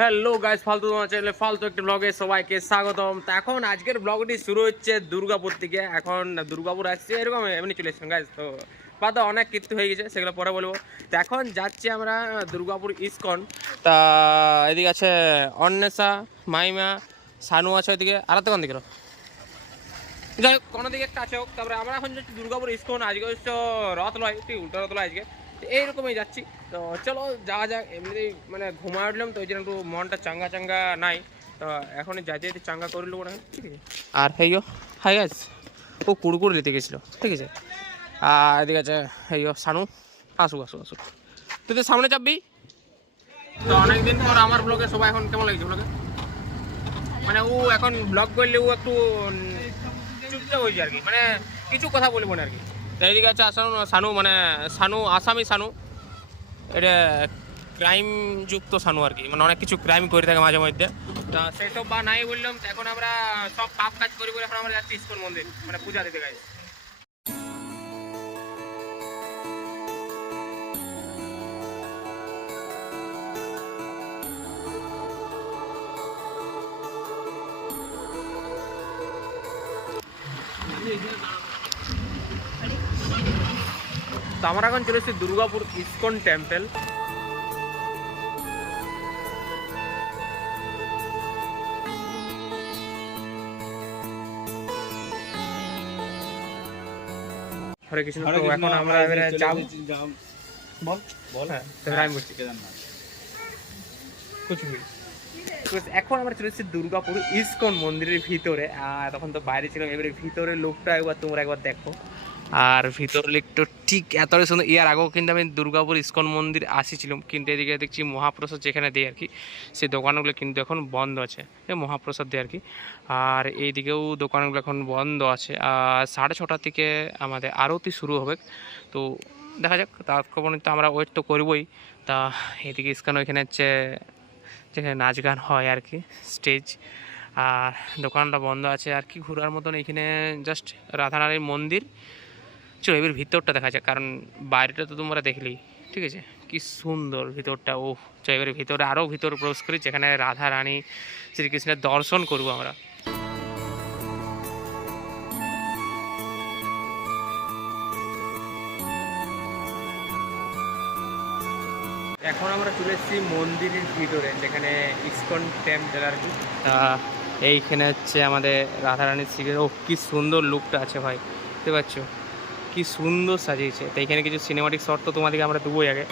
Hello guys ফালতু তোমার চ্যানেলে ফালতু একটি ব্লগে সবাইকে স্বাগতম। তো এখন আজকের ব্লগটি শুরু হচ্ছে দুর্গাপুর থেকে। এখন দুর্গাপুর আসছে, এরকম এমনি চলে এসেছেন গাইস তো বাদা অনেক কীর্তি হয়ে গেছে, সেগুলো পরে বলব। তো এখন যাচ্ছি আমরা দুর্গাপুর ইস্কন। তা এদিকে আছে অন্বেষা মাইমা সানু আছে ওইদিকে। আর একটা কোন দিকে? যাই হোক, কোনো দিকে একটা আছে হোক। তারপরে আমরা এখন যাচ্ছি দুর্গাপুর ইস্কন। আজকে হচ্ছে রথ লয়, একটি উল্টো রথ লয় আজকে। তো এইরকমই যাচ্ছি। তো চলো, যাওয়া যাক। এমনিতেই মানে ঘুমা উঠলাম, তো ওই জন্য একটু মনটা চাঙ্গা চাঙ্গা নাই। তো এখন যাইতে যেতে চাঙ্গা করে নেব না ঠিক আছে? আর হেইও হাই গাছ ও কুড়কুড় নিতে গেছিল, ঠিক আছে? আর এদিকে আছে হেইও সানু। আসু আসু আসু। তুই তো সামনে চাপবি? তো অনেকদিন পর আমার ব্লগে সবাই এখন কেমন লাগছে ব্লগে মানে ও এখন ব্লগ করলে ও একটু চুপচাপ হয়েছে আর কি। মানে কিছু কথা বলব না আর কি। এইদিকে আছে আসানু সানু মানে সানু, আসামি সানু। এটা ক্রাইম যুক্ত সানু আর কি মানে অনেক কিছু ক্রাইম করে থাকে মাঝে মধ্যে। তা সেই সব বা নাই বললাম এখন আমরা সব পাপ কাজ করি বলে এখন আমরা যাচ্ছি ইস্কন মন্দির মানে পূজা দিতে গাই তো আমরা এখন চলে এসেছি দুর্গাপুর ইস্কন টেম্পল হরে কৃষ্ণ তো এখন আমরা এবারে যাব। বল। বল। হ্যাঁ তাহলে আমি বলছি। কুছ এখন আমরা চলে এসেছি দুর্গাপুর ইস্কন মন্দিরের ভিতরে। আর তখন তো বাইরে ছিলাম এবারে ভিতরে লোকটা একবার তোমরা একবার দেখো। আর ভিতর লিখটো ঠিক এতটাই সুন্দর। ইয়ার আগেও কিন্তু আমি দুর্গাপুর ইস্কন মন্দির আসিছিলাম, কিন্তু এদিকে দেখছি মহাপ্রসাদ যেখানে দেয় আর কি, সেই দোকানগুলো কিন্তু এখন বন্ধ আছে মহাপ্রসাদ দেয় আর কি। আর এইদিকেও দোকানগুলো এখন বন্ধ আছে। আর সাড়ে ছটার থেকে আমাদের আরতি শুরু হবে, তো দেখা যাক, তার তো আমরা ওয়েট তো করবই। তা এদিকে ইস্কন ওইখানে হচ্ছে, যেখানে নাচ গান হয় আর কি স্টেজ আর দোকানটা বন্ধ আছে, আর কি ঘোরার মতন এখানে জাস্ট রাধারানীর মন্দির। চলো এবার ভিতরটা দেখা যাক কারণ বাইরেটা তো তোমরা দেখলেই। ঠিক আছে? কি সুন্দর ভিতরটা ও চলো এবার ভিতরে আরও ভিতর প্রবেশ করি যেখানে রাধা রানী শ্রীকৃষ্ণের দর্শন করব আমরা। এখন আমরা চলে এসেছি মন্দিরের ভিতরে যেখানে ইসকন টেম্পল আর কি এইখানে হচ্ছে আমাদের রাধারানীর শ্রীকৃষ্ণ ও কি সুন্দর লুকটা আছে ভাই বুঝতে পারছ কি সুন্দর সাজিয়েছে। তো এখানে কিছু সিনেমাটিক শট তো তোমাদেরকে আমরা দেবোই আগে।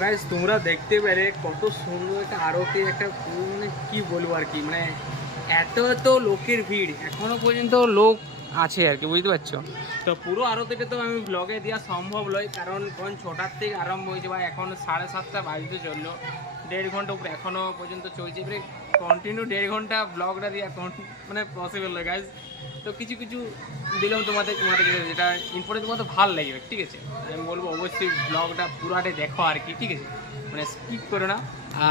Guys তোমরা দেখতে পেলে কত সুন্দর একটা আরতি, একটা মানে কি বলব আর কি মানে এত এত লোকের ভিড়, এখনও পর্যন্ত লোক আছে আর কি, বুঝতে পারছ? তো পুরো আরতিটা তো আমি ব্লগে দেওয়া সম্ভব নয়, কারণ কোন ছটার থেকে আরম্ভ হয়েছে বা এখন সাড়ে সাতটা বাজতে চলল, দেড় ঘণ্টা উপরে এখনও পর্যন্ত চলছে, এবারে কন্টিনিউ দেড় ঘণ্টা ব্লগটা দিয়ে মানে পসিবল নয় গাইজ তো কিছু কিছু দিলাম তোমাদের তোমাদের যেটা ইম্পর্টেন্ট তোমাদের ভালো লাগবে, ঠিক আছে? আমি বলব, অবশ্যই ব্লগটা পুরাটাই দেখো আর কি, ঠিক আছে? মানে স্কিপ করো না।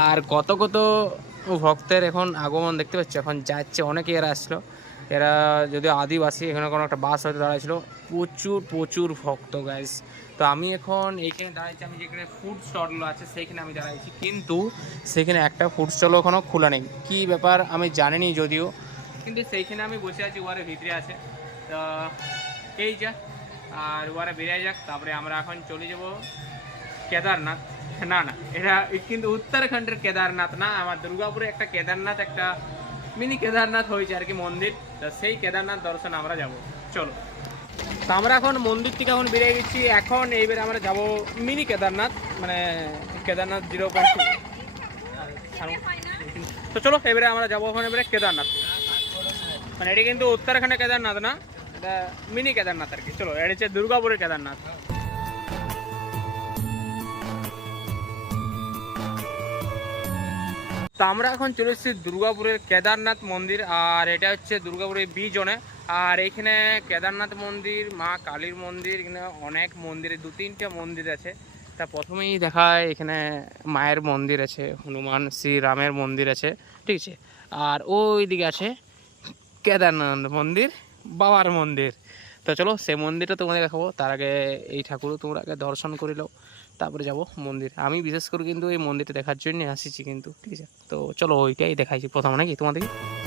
আর কত কত ভক্তের এখন আগমন দেখতে পাচ্ছ? এখন যাচ্ছে, অনেকে এরা আসলো। এরা যদি আদিবাসী, এখানে কোনো একটা বাস হয়তো দাঁড়াইছিল। প্রচুর প্রচুর ভক্ত গাইস তো আমি এখন এইখানে দাঁড়াইছি, আমি যেখানে ফুড স্টলগুলো আছে, সেইখানে আমি দাঁড়াইছি। কিন্তু সেখানে একটা ফুড স্টলও এখনও খোলা নেই। কী ব্যাপার আমি জানিনি যদিও। কিন্তু সেইখানে আমি বসে আছি, ওয়ারে ভিতরে আছে। তো এই যা, আর ওয়ারে বেরিয়ে যাক, তারপরে আমরা এখন চলে যাব কেদারনাথ। না না এটা কিন্তু উত্তরাখণ্ডের কেদারনাথ না, আমার দুর্গাপুরে একটা কেদারনাথ একটা মিনি কেদারনাথ হয়েছে আর কি মন্দির। তা সেই কেদারনাথ দর্শন আমরা যাব। চলো। তো আমরা এখন মন্দির থেকে এখন বেরিয়ে গেছি। এখন এইবারে আমরা যাব মিনি কেদারনাথ মানে কেদারনাথ জিরো পয়েন্ট তো চলো, এবারে আমরা যাব এখন এবারে কেদারনাথ। মানে এটি কিন্তু উত্তরাখণ্ডের কেদারনাথ না, এটা মিনি কেদারনাথ আর কি। চলো, এটা হচ্ছে দুর্গাপুরের কেদারনাথ। তো আমরা এখন চলে এসেছি দুর্গাপুরের কেদারনাথ মন্দির, আর এটা হচ্ছে দুর্গাপুরের বি জোনে আর এখানে কেদারনাথ মন্দির, মা কালীর মন্দির, এখানে অনেক মন্দির, দু তিনটে মন্দির আছে। তা প্রথমেই দেখায় এখানে মায়ের মন্দির আছে, হনুমান শ্রীরামের মন্দির আছে, ঠিক আছে? আর ওই দিকে আছে কেদারনাথ মন্দির, বাবার মন্দির। তো চলো সেই মন্দিরটা তোমাদের দেখাবো। তার আগে এই ঠাকুর তোমরা আগে দর্শন করে নাও। তারপরে যাব মন্দির। আমি বিশেষ করে কিন্তু এই মন্দিরটা দেখার জন্য আসিছি কিন্তু, ঠিক আছে। তো চলো ওইটাই দেখাইছি প্রথম নাকি তোমাদেরকে?